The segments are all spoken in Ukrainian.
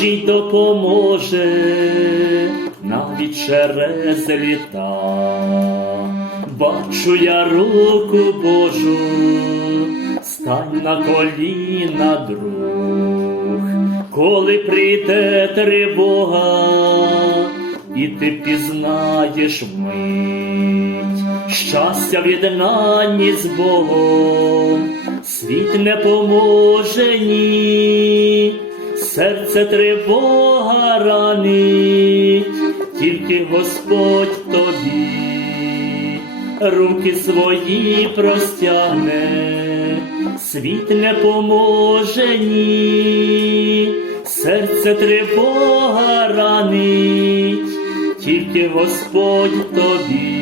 Скажіть допоможе навіть через літа? Бачу я руку Божу, стань на коліна, друг, коли прийде тривога, і ти пізнаєш мить, щастя в єднанні з Богом, світ не поможе ні, серце тривога ранить, тільки Господь тобі руки свої простягне, світ не поможе ні, серце тривога ранить, тільки Господь тобі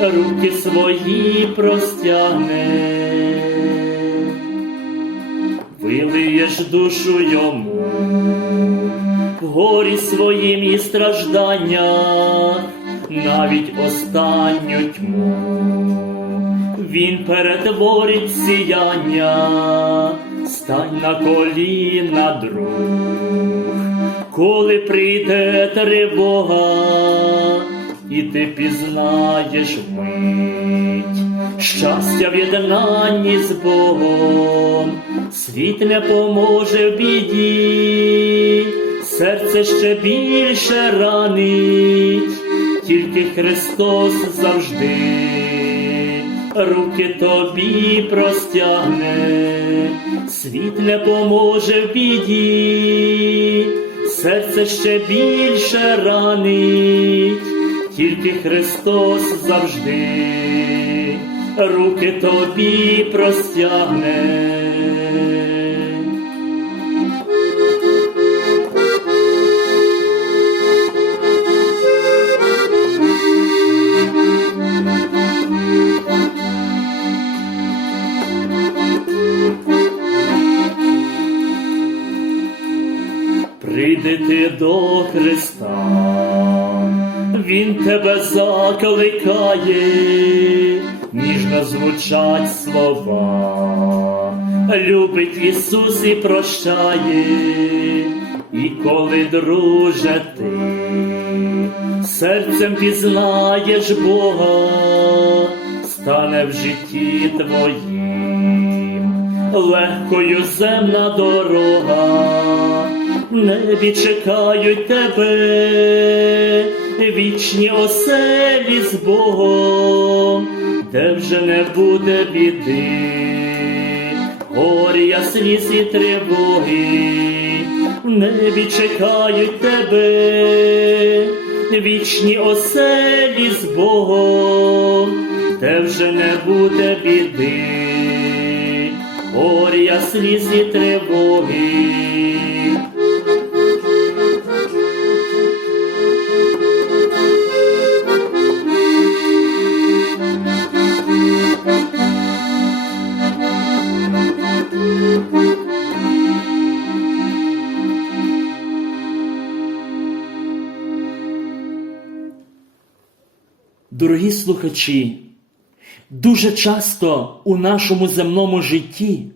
руки свої простягне, вилиєш душу йому, горі своїм і стражданнях, навіть останню тьму. Він перетворить сіяння, стань на коліна, друг, коли прийде тривога, і ти пізнаєш мить, щастя в єднанні з Богом, світ не поможе в біді, серце ще більше ранить, тільки Христос завжди. Руки тобі простягне, світ не поможе в біді, серце ще більше ранить, тільки Христос завжди руки тобі простягне. Прийди до Христа, Він тебе закликає, ніжно звучать слова, любить Ісус і прощає, і коли, друже, ти серцем пізнаєш Бога, стане в житті твоїм легкою земна дорога. Небі чекають тебе, вічні оселі з Богом, де вже не буде біди, горя, сліз і тривоги, в небі чекають тебе, вічні оселі з Богом, де вже не буде біди, горя, сліз і тривоги. Слухачі, дуже часто у нашому земному житті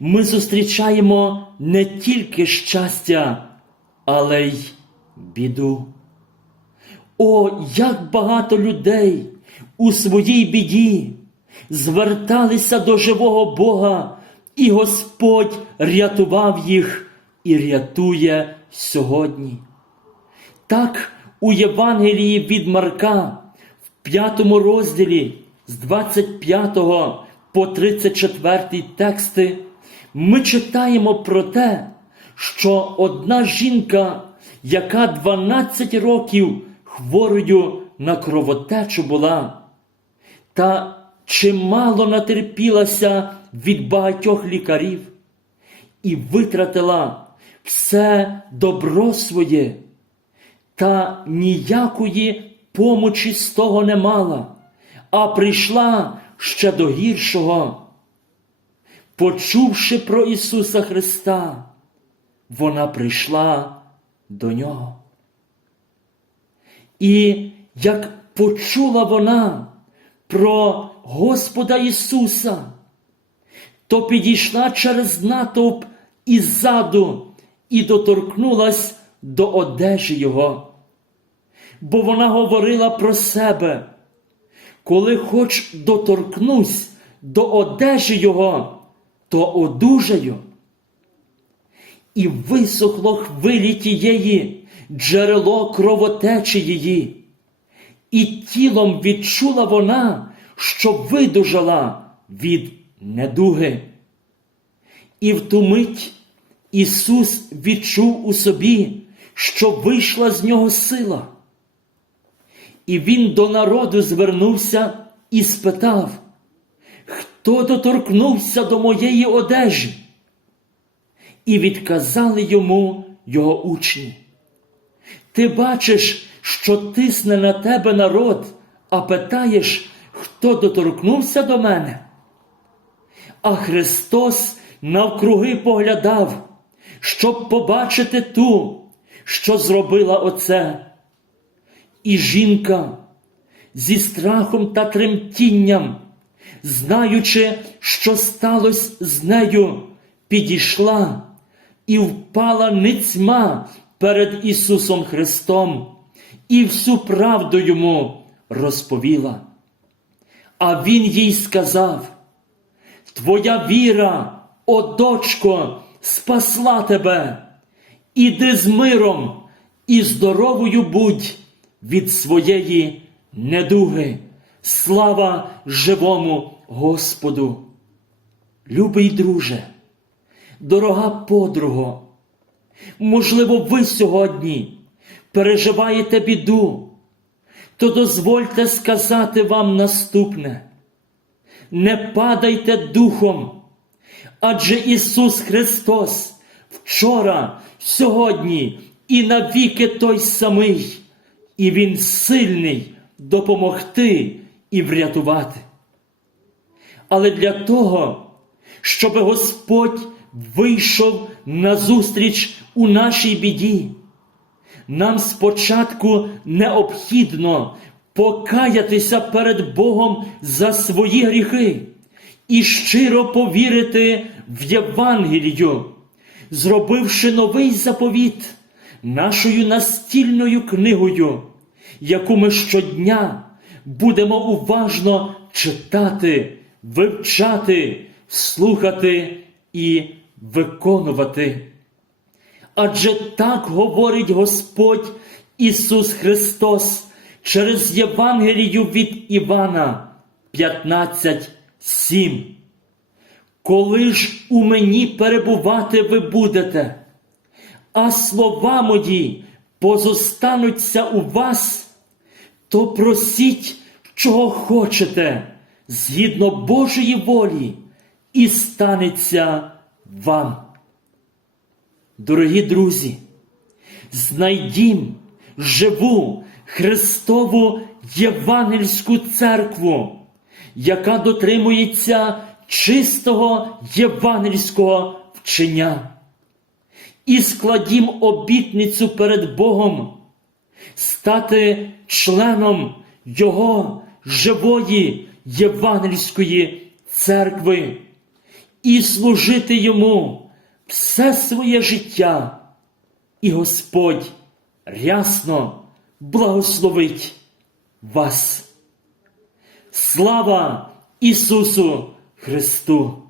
ми зустрічаємо не тільки щастя, але й біду. О, як багато людей у своїй біді зверталися до живого Бога, і Господь рятував їх і рятує сьогодні. Так у Євангелії від Марка п'ятому розділі з 25 по 34 тексти ми читаємо про те, що одна жінка, яка 12 років хворою на кровотечу була, та чимало натерпілася від багатьох лікарів і витратила все добро своє, та ніякої помочі з того не мала, а прийшла ще до гіршого. Почувши про Ісуса Христа, вона прийшла до Нього. І як почула вона про Господа Ісуса, то підійшла через натовп іззаду і доторкнулась до одежі його. Бо вона говорила про себе, коли хоч доторкнусь до одежі його, то одужаю. І висохло хвилі тієї джерело кровотечі її, і тілом відчула вона, що видужала від недуги. І в ту мить Ісус відчув у собі, що вийшла з нього сила. І Він до народу звернувся і спитав, хто доторкнувся до моєї одежі? І відказали йому його учні. Ти бачиш, що тисне на тебе народ, а питаєш, хто доторкнувся до мене? А Христос навкруги поглядав, щоб побачити ту, що зробила оце. І жінка зі страхом та тремтінням, знаючи, що сталося з нею, підійшла і впала ницьма перед Ісусом Христом і всю правду йому розповіла. А Він їй сказав: Твоя віра, о дочко, спасла тебе, іди з миром і здоровою будь від своєї недуги. Слава живому Господу! Любий друже, дорога подруго, можливо, ви сьогодні переживаєте біду, то дозвольте сказати вам наступне. Не падайте духом, адже Ісус Христос вчора, сьогодні і навіки той самий, і Він сильний допомогти і врятувати. Але для того, щоб Господь вийшов назустріч у нашій біді, нам спочатку необхідно покаятися перед Богом за свої гріхи і щиро повірити в Євангелію, зробивши новий заповіт нашою настільною книгою, яку ми щодня будемо уважно читати, вивчати, слухати і виконувати. Адже так говорить Господь Ісус Христос через Євангелію від Івана 15.7. Коли ж у мені перебувати ви будете, а слова мої позостануться у вас, то просіть, чого хочете, згідно Божої волі, і станеться вам. Дорогі друзі, знайдім живу Христову Євангельську церкву, яка дотримується чистого євангельського вчення. І складім обітницю перед Богом, стати членом Його живої євангельської церкви і служити Йому все своє життя, і Господь рясно благословить вас. Слава Ісусу Христу!